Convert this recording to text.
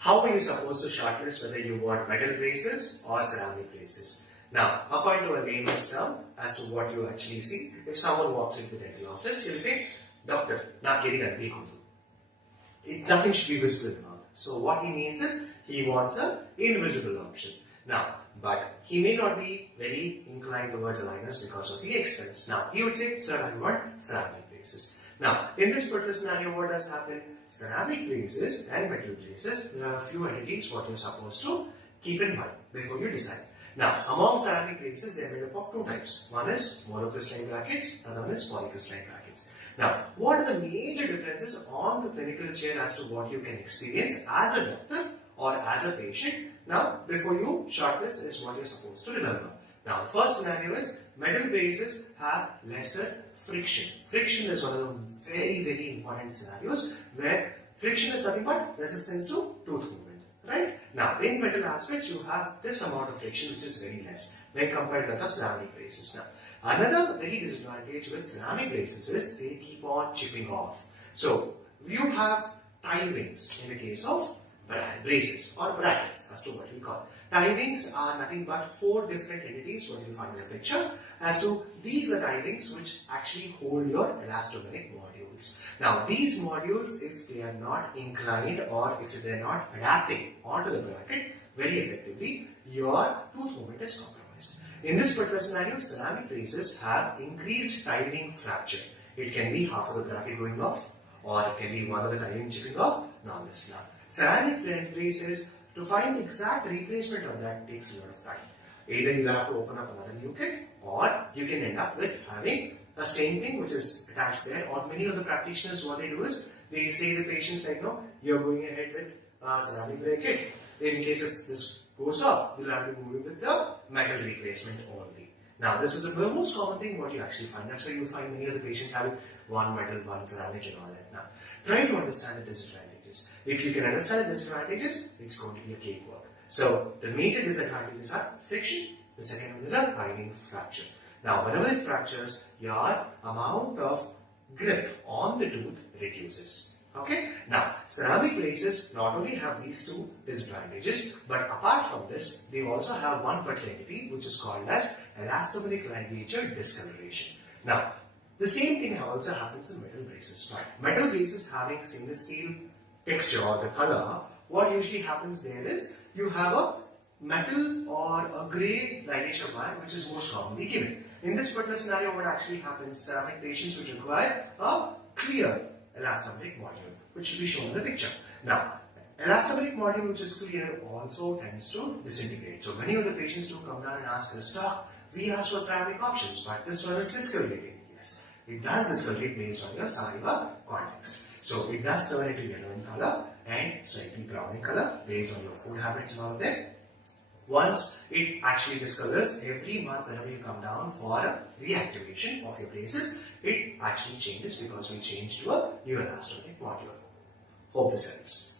How are you supposed to shortlist whether you want metal braces or ceramic braces? Now, according to a layman's term as to what you actually see, if someone walks into the dental office, he'll say, Doctor, na keri ganti kudu. Nothing should be visible in the mouth. So what he means is, he wants an invisible option. Now, but he may not be very inclined towards aligners because of the expense. Now, he would say, Sir, I want ceramic braces. Now, in this particular scenario, what does happen? Ceramic braces and metal braces, there are a few entities what you're supposed to keep in mind before you decide. Now, among ceramic braces, they are made up of two types. One is monocrystalline brackets, another one is polycrystalline brackets. Now, what are the major differences on the clinical chair as to what you can experience as a doctor or as a patient? Now, before you shortlist is what you're supposed to remember. Now, the first scenario is metal braces have lesser friction. Friction is one of the very important scenarios where friction is nothing but resistance to tooth movement, right? Now, in metal aspects, you have this amount of friction which is very less when compared to the ceramic braces. Now, another very disadvantage with ceramic braces is they keep on chipping off. So, you have tie wings in the case of braces or brackets as to what we call. Tie wings are nothing but four different entities what you find in the picture as to these are tie wings which actually hold your elastomeric modules. Now these modules, if they are not inclined or if they are not adapting onto the bracket very effectively, your tooth movement is compromised. In this particular scenario, ceramic braces have increased tie wing fracture. It can be half of the bracket going off or it can be one of the tie wing chipping off, nonetheless. Now, ceramic braces, to find the exact replacement of that takes a lot of time. Either you have to open up another new kit or you can end up with having the same thing which is attached there, or many of the practitioners what they do is they say to the patients like, no, you're going ahead with ceramic bracket. In case if this goes off, you'll have to move with the metal replacement only. Now this is the most common thing what you actually find. That's why you find many of the patients having one metal, one ceramic and all that. Now try to understand the disadvantages. If you can understand the disadvantages, it's going to be a cakewalk. So the major disadvantages are friction. The second one is a tie wing fracture. Now whenever it fractures, your amount of grip on the tooth reduces. Okay. Now ceramic braces not only have these two disadvantages, but apart from this, they also have one particular entity which is called as elastomeric ligature discoloration. Now the same thing also happens in metal braces. But metal braces having stainless steel texture or the color, what usually happens there is you have a metal or a grey ligature band which is most commonly given. In this particular scenario, what actually happens, ceramic patients which require a clear elastomeric module which should be shown in the picture. Now, elastomeric module which is clear also tends to disintegrate. So many of the patients do come down and ask us, Doc, we asked for ceramic options but this one is discolorating. Yes, it does discolorate based on your saliva context. So it does turn into yellow in color and slightly brown in color based on your food habits and all of that. Once it actually discolors, every month whenever you come down for a reactivation of your braces, it actually changes because we change to a new elastomeric module. Hope this helps.